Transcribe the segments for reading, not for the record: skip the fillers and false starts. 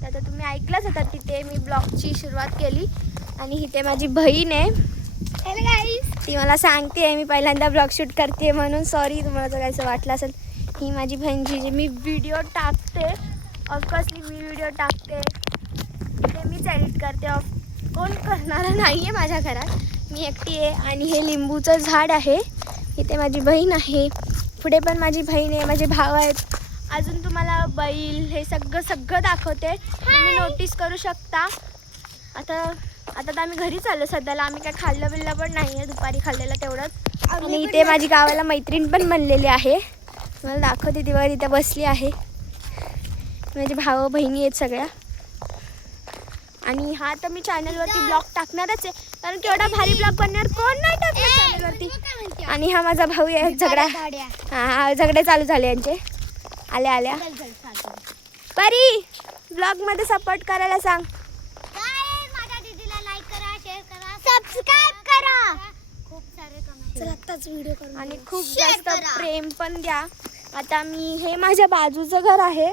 तर आता तुम्ही ऐकलंच होता तिथे मी ब्लॉगची सुरुवात केली. आणि इथे माझी बहीण आहे. हॅलो गाईस. ती मला सांगते मी पहिल्यांदा ब्लॉग शूट करते म्हणून. सॉरी तुम्हाला जर काहीसं वाटलं असेल. ही माझी बहीण जी मी व्हिडिओ टाकते, ऑफकोर्सली मी व्हिडिओ टाकते ते मीच एडिट करते. कोण करणारं नाही आहे माझ्या घरात, मी एकटी आहे. आणि हे लिंबूचं झाड आहे. इथे माझी बहीण आहे, पुढे पण माझी बहीण आहे, माझे भाव आहेत. अजून तुम्हाला बैल हे सगळं दाखवते, तुम्ही नोटीस करू शकता. आता तर आम्ही घरी चाललो सध्याला. आम्ही काय खाल्लं बिल्लं पण नाही आहे, दुपारी खाल्लेलं तेवढंच. आणि इथे माझी गावाला मैत्रीण पण बनलेली आहे, मला दाखवते. ती बघा तिथे बसली आहे. माझे भाव बहिणी आहेत सगळ्या. आणि हा तर मी चॅनलवरती ब्लॉग टाकणारच आहे, कारण केवढा भारी ब्लॉग बनणार कोण नाही टाकणार चॅनलवरती. आणि हा माझा भाऊ आहे. झगडे चालू झाले यांचे. आल्या परी ब्लॉग मध्ये सपोर्ट करायला सांग. माझ्या दीदीला लाईक करा, शेअर करा, सबस्क्राइब करा, खूप सारे कमेंट. चला आताच व्हिडिओ करू आणि खूप जास्त प्रेम पण द्या. आता मी हे माझ्या बाजूचं घर आहे,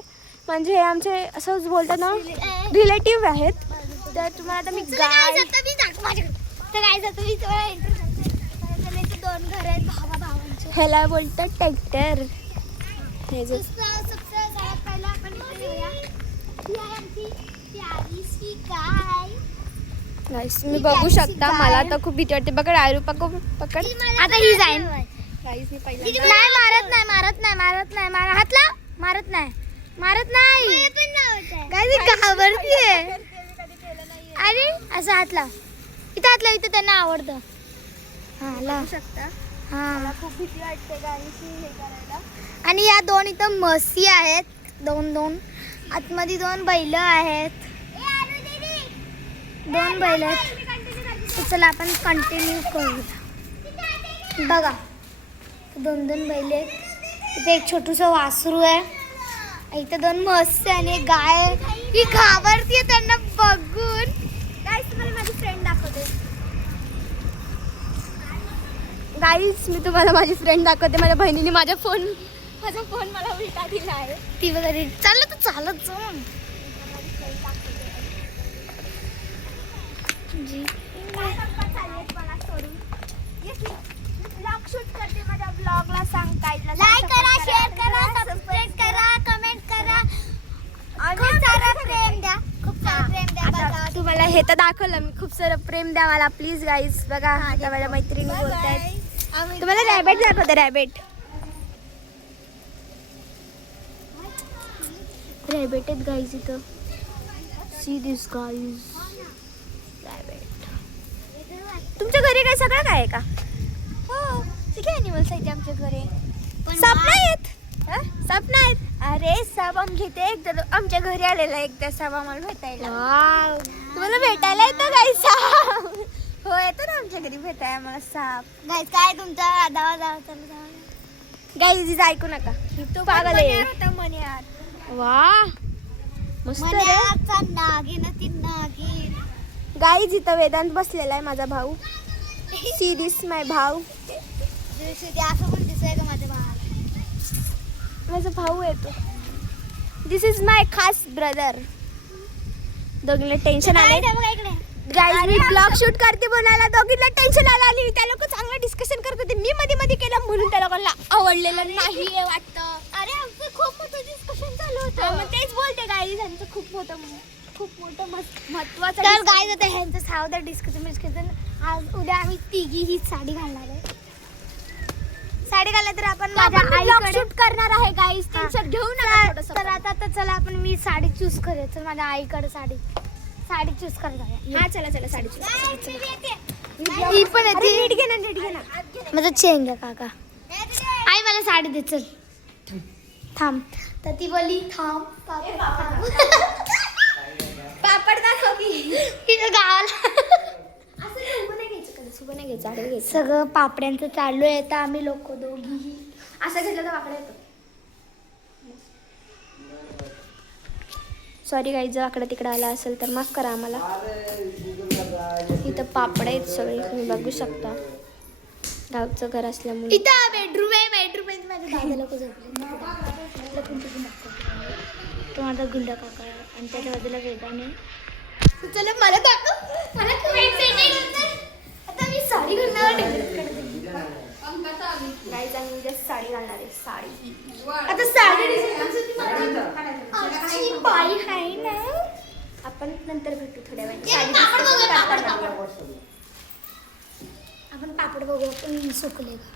म्हणजे हे आमचे असंच बोलतात ना रिलेटिव्ह आहेत. तर तुम्हाला आता मी दोन घर आहेत भावांचे. ह्याला बोलतात ट्रॅक्टर. हे जे पहिला आपण इथे येऊया. ही आहे आमची प्यारीशी गाय. गाईस तुम्ही बघू शकता. मला तर खूप भीती वाटते. पकड आयरू पकड. आता ही जाईन. गाईस मी पहिला नाही मारत नाही हातला मारत नाही गाईस घाबरतीये. अरे असं हातला इथं त्यांना आवडतं. हा ला शकता. हा. मला खूप भीती वाटते गाईशी हे करायला. आणि या दोन इथं म्हशी आहेत, दोन आतमध्ये 2 बैल आहेत. 2 बैल आहेत. चला आपण कंटिन्यू करूया. बघा 2 बैल आहेत. इथे एक छोटूसं वासरू आहे. इथे 2 म्हशी आणि एक गाय आहे. ही घाबरतीये त्यांना बघून. गाईस तुम्हाला माझी फ्रेंड दाखवते. गाईस मी तुम्हाला माझी फ्रेंड दाखवते. माझ्या बहिणीने माझा फोन मला उलटा दिला आहे. ती वगैरे चालत जाऊ जी. ब्लॉग शूट करते. माझ्या ब्लॉगला सांग काढला. लाईक करा, शेअर करा, सबस्क्राइब करा, कमेंट करा. खूप सारं प्रेम द्या. आता तुम्हाला हे तर दाखवलं मी. खूप सारं प्रेम द्या मला प्लीज गाईज. बघा आता माझ्या मैत्रिणी बोलतायत. तुम्हाला रॅबिट दाखवते. रॅबिट आहेत गाईज इथं. See this guys. रॅबिट. तुमच्या घरी काय सगळं काय आहे का? हो किती ॲनिमल्स आहेत आमच्या घरी. साप नाही आहेत. साप नाहीत. अरे साप आमच्या इथे आमच्या घरी आलेला एकदा साप आम्हाला भेटायला. तुम्हाला भेटायला येतं काय साप? हो येतो ना आमच्या घरी भेटायला आम्हाला साप. गाईस काय तुमचा दावा गाईज ऐकू नका. तू पागल आहे. वा मस्त रे. नागिन. गाईज इथं वेदांत बसलेला आहे माझा भाऊ. सी दिस माय भाऊ. असं पण दिसतंय का माझ्या भावाला? माझा भाऊ येतो. दिस इज माय खास ब्रदर. दोघीला टेन्शन आलंय. गाईज मी ब्लॉग शूट करते बोलायला दोघीला टेन्शन आलं. आणि त्या लोक चांगलं डिस्कशन करत होते. मी मध्ये केलं म्हणून त्या लोकांना आवडलेलं नाही वाटतं. अरे आमचं खूप मोठं डिस्कशन चालू होतं. मग तेच बोलते गाईज. आमचं खूप मोठं महत्वाचं. तर गाईज आता ह्यांचं सावधान डिस्कशन. आज उद्या आम्ही तिघी ही साडी घालणार आहे. साडी घालणार तर आपण माझ्या आईकडे शूट करणार आहे गाईज. टेन्शन घेऊ नका थोडंसं. तर आता चला आपण मी साडी चूज करूया. तर माझ्या आईकडे साडी चूज करायला. हा चला साडी चूज. ही पण येते. नीट घे ना. माझं चेंज आहे काका. आई मला साडी दे चल. थांब. तर ती बोलली थांब. पापड दाखव की. तिथं गावाला सुबह नाही घ्यायचं. सगळं पापड्यांचं चालू आहे. तर आम्ही लोक दोघीही असं घेतलं तर वाकडं येतं. सॉरी गाईज जर आकडं तिकडं आला असेल तर माफ करा आम्हाला. इथं पापड आहेत सगळे तुम्ही बघू शकता. गावचं घर असल्यामुळे. इथं बेडरूम आहे. माझ्या दादा लोक झोपले. तो माझा गुंडा काका आहे आणि त्याच्या बाजूला वेगाने. चला मला दाखव, मला आता मी साडी घालणार गाईज, आम्ही उद्या साडी घालणार आहे. साडी आता साडी बाई आहे ना. आपण नंतर भेटू थोड्या वेळाने. आपण पापड बघू, पण सुकले का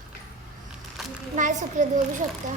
नाही सुकले बघू शकता.